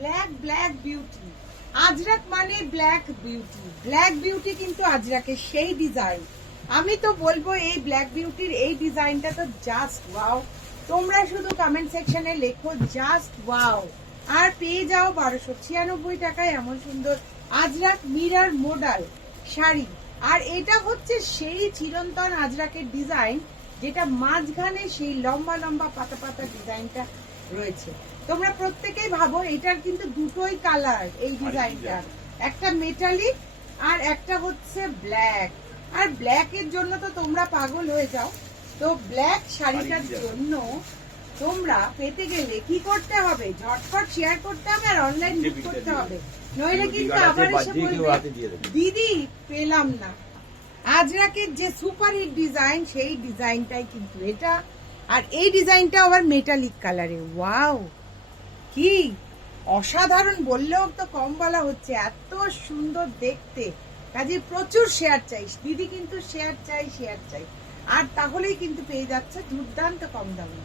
Black black beauty. Ajrak মানে black beauty. Black beauty কিন্তু আজরাকের সেই ডিজাইন। আমি তো বলবো এই ব্ল্যাক বিউটির এই ডিজাইনটা তো জাস্ট ওয়াও। তোমরা শুধু কমেন্ট সেকশনে লেখো জাস্ট ওয়াও, আর পেয়ে যাও 1296 টাকায় এমন সুন্দর আজরাক মিরর মডেল শাড়ি। আর এটা হচ্ছে সেই চিরন্তন আজরাকের ডিজাইন, যেটা মাঝখানে সেই লম্বা লম্বা পাতা পাতা ডিজাইনটা রয়েছে। তোমরা প্রত্যেকেই ভাবো এটার কিন্তু দুটোই কালার এই ডিজাইনটা, একটা মেটালিক আর একটা হচ্ছে ব্ল্যাক। আর ব্ল্যাক এর জন্য তো তোমরা পাগল হয়ে যাও। তো ব্ল্যাক শাড়িটার জন্য তোমরা পেতে গেলে কি করতে হবে, ঝটপট শেয়ার করতে হবে আর অনলাইন বুক করতে হবে, নইলে কিন্তু আবার এসে বলবে দিদি পেলাম না। আজরাকের যে সুপার হিট ডিজাইন সেই ডিজাইনটাই কিন্তু এটা। আর এই ডিজাইনটা আবার মেটালিক কালারে। ওয়াও, কি অসাধারণ বললেও তো কম বলা হচ্ছে, এত সুন্দর দেখতে। কাজে প্রচুর শেয়ার চাই দিদি, কিন্তু শেয়ার চাই শেয়ার চাই। আর তাহলেই কিন্তু পেয়ে যাচ্ছে দুর্দান্ত কম দামে।